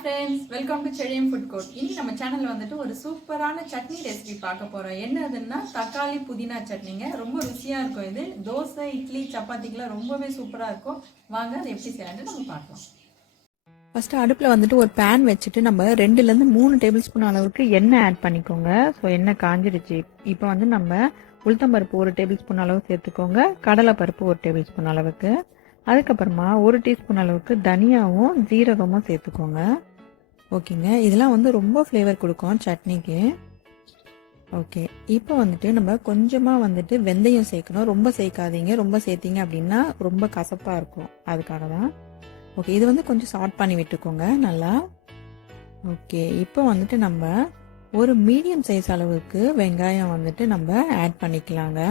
Friends, welcome to stadium food court. இனி நம்ம சேனல்ல வந்துட்டு ஒரு சூப்பரான சட்னி ரெசிபி பார்க்க போறோம். என்னதுன்னா தக்காளி புதினா சட்னிங்க. ரொம்ப ருசியா இருக்கும். இது தோசை, இட்லி, சப்பாத்திக்கெல்லாம் ரொம்பவே சூப்பரா இருக்கும். வாங்க அதை எப்படி செய்யலாம்னு நம்ம பார்க்கலாம். ஃபர்ஸ்ட் அடுப்பில் வந்துட்டு ஒரு பேன் வச்சுட்டு நம்ம 2லேருந்து 3 டேபிள் ஸ்பூன் அளவுக்கு எண்ணெய் ஆட் பண்ணிக்கோங்க. ஸோ எண்ணெய் காஞ்சிடுச்சு. இப்போ வந்து நம்ம உளுத்தம்பருப்பு 1 டேபிள் ஸ்பூன் அளவு சேர்த்துக்கோங்க. கடலைப்பருப்பு 1 டேபிள் ஸ்பூன் அளவுக்கு. அதுக்கப்புறமா 1 டீஸ்பூன் அளவுக்கு தனியாவும் ஜீரகமும் சேர்த்துக்கோங்க. ஓகேங்க, இதெல்லாம் வந்து ரொம்ப ஃப்ளேவர் கொடுக்கும் சட்னிக்கு. ஓகே, இப்போ வந்துட்டு நம்ம கொஞ்சமாக வந்துட்டு வெந்தயம் சேர்க்கணும். ரொம்ப சேர்க்காதீங்க. ரொம்ப சேர்த்தீங்க அப்படின்னா ரொம்ப கசப்பாக இருக்கும். அதுக்காக தான். ஓகே, இது வந்து கொஞ்சம் சாட் பண்ணி விட்டுக்கோங்க நல்லா. ஓகே, இப்போ வந்துட்டு நம்ம ஒரு மீடியம் சைஸ் அளவுக்கு வெங்காயம் வந்துட்டு நம்ம ஆட் பண்ணிக்கலாங்க.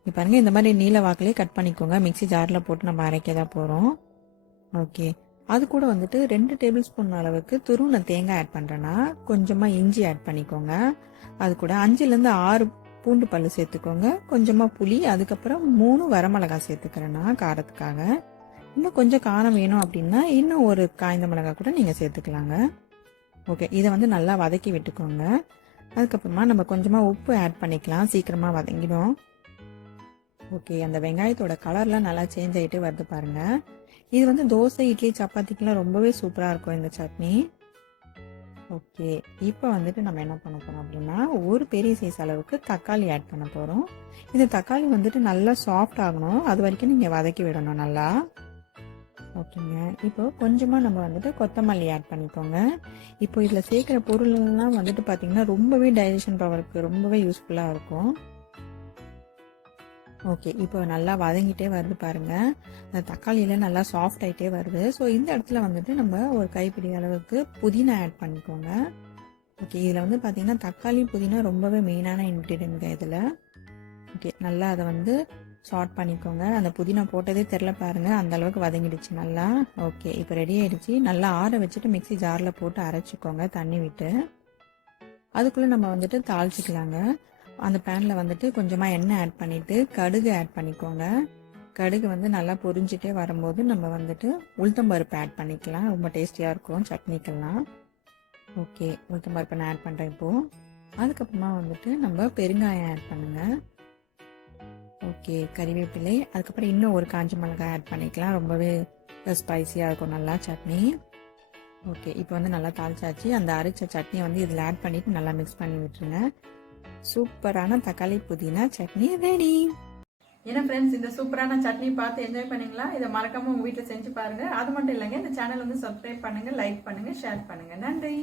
இப்போ பாருங்க, இந்த மாதிரி நீல வாக்கிலே கட் பண்ணிக்கோங்க. மிக்ஸி ஜாரில் போட்டு நம்ம அரைக்க தான் போகிறோம். ஓகே, அது கூட வந்துட்டு 2 டேபிள் ஸ்பூன் அளவுக்கு துருவின தேங்காய் ஆட் பண்ணுறேன்னா கொஞ்சமாக இஞ்சி ஆட் பண்ணிக்கோங்க. அது கூட 5லேருந்து 6 பூண்டு பல்லு சேர்த்துக்கோங்க. கொஞ்சமாக புளி, அதுக்கப்புறம் 3 வரமிளகாய் சேர்த்துக்கிறேன்னா காரத்துக்காக. இன்னும் கொஞ்சம் காரம் வேணும் அப்படின்னா இன்னும் ஒரு காய்ந்த மிளகாய் கூட நீங்கள் சேர்த்துக்கலாங்க. ஓகே, இதை வந்து நல்லா வதக்கி விட்டுக்கோங்க. அதுக்கப்புறமா நம்ம கொஞ்சமாக உப்பு ஆட் பண்ணிக்கலாம். சீக்கிரமாக வதங்கிடும். ஓகே, அந்த வெங்காயத்தோட கலர்லாம் நல்லா சேஞ்ச் ஆகிட்டு வருது பாருங்க. இது வந்து தோசை, இட்லி, சப்பாத்திக்கெலாம் ரொம்பவே சூப்பராக இருக்கும் இந்த சட்னி. ஓகே, இப்போ வந்துட்டு நம்ம என்ன பண்ண போகிறோம் அப்படின்னா ஒரு பெரிய சைஸ் அளவுக்கு தக்காளி ஆட் பண்ண போகிறோம். இந்த தக்காளி வந்துட்டு நல்லா சாஃப்ட் ஆகணும். அது வரைக்கும் நீங்கள் வதக்கி விடணும் நல்லா. ஓகேங்க, இப்போ கொஞ்சமாக நம்ம வந்துட்டு கொத்தமல்லி ஆட் பண்ணிக்கோங்க. இப்போ இதில் சேர்க்குற பொருள்லாம் வந்துட்டு பார்த்திங்கன்னா ரொம்பவே டைஜஷன் பவருக்கு ரொம்பவே யூஸ்ஃபுல்லாக இருக்கும். ஓகே, இப்போ நல்லா வதங்கிட்டே வருது பாருங்கள். அந்த தக்காளியில் நல்லா சாஃப்ட் ஆகிட்டே வருது. ஸோ இந்த இடத்துல வந்துட்டு நம்ம ஒரு கைப்பிடி அளவுக்கு புதினா ஆட் பண்ணிக்கோங்க. ஓகே, இதில் வந்து பார்த்திங்கன்னா தக்காளி புதினா ரொம்பவே மெயினான இன்க்ரீடியன்ட் இதில். ஓகே, நல்லா அதை வந்து சார்ட் பண்ணிக்கோங்க. அந்த புதினா போட்டதே தெரில பாருங்கள், அந்த அளவுக்கு வதங்கிடுச்சு நல்லா. ஓகே, இப்போ ரெடி ஆகிடுச்சு. நல்லா ஆற வச்சுட்டு மிக்ஸி ஜாரில் போட்டு அரைச்சிக்கோங்க தண்ணி விட்டு. அதுக்குள்ளே நம்ம வந்துட்டு தாளிச்சிக்கலாங்க. அந்த பேனில் வந்துட்டு கொஞ்சமாக எண்ணெய் ஆட் பண்ணிவிட்டு கடுகு ஆட் பண்ணிக்கோங்க. கடுகு வந்து நல்லா பொரிஞ்சிட்டே வரும்போது நம்ம வந்துட்டு உளுத்தம்பருப்பு ஆட் பண்ணிக்கலாம். ரொம்ப டேஸ்டியாக இருக்கும் சட்னிக்கெல்லாம். ஓகே, உளுத்தம்பருப்பு நான் ஆட் பண்ணுறேன் இப்போது. அதுக்கப்புறமா வந்துட்டு நம்ம பெருங்காயம் ஆட் பண்ணுங்கள். ஓகே, கறிவேப்பிலை, அதுக்கப்புறம் இன்னும் ஒரு காஞ்ச மிளகாய் ஆட் பண்ணிக்கலாம். ரொம்பவே ஸ்பைசியாக இருக்கும் நல்லா சட்னி. ஓகே, இப்போ வந்து நல்லா தாளிச்சாச்சு. அந்த அரைச்ச சட்னியை வந்து இதில் ஆட் பண்ணிவிட்டு நல்லா மிக்ஸ் பண்ணி விட்டுருங்க. சூப்பரான தக்காளி புதினா சட்னி ரெடி. என்ன ஃப்ரெண்ட்ஸ், இந்த சூப்பரான சட்னி பார்த்து என்ஜாய் பண்ணீங்களா? இதை மறக்காம உங்க வீட்டில் செஞ்சு பாருங்க. அது மட்டும் இல்லைங்க, இந்த சேனல் வந்து சப்ஸ்கிரைப் பண்ணுங்க, லைக் பண்ணுங்க, ஷேர் பண்ணுங்க. நன்றி.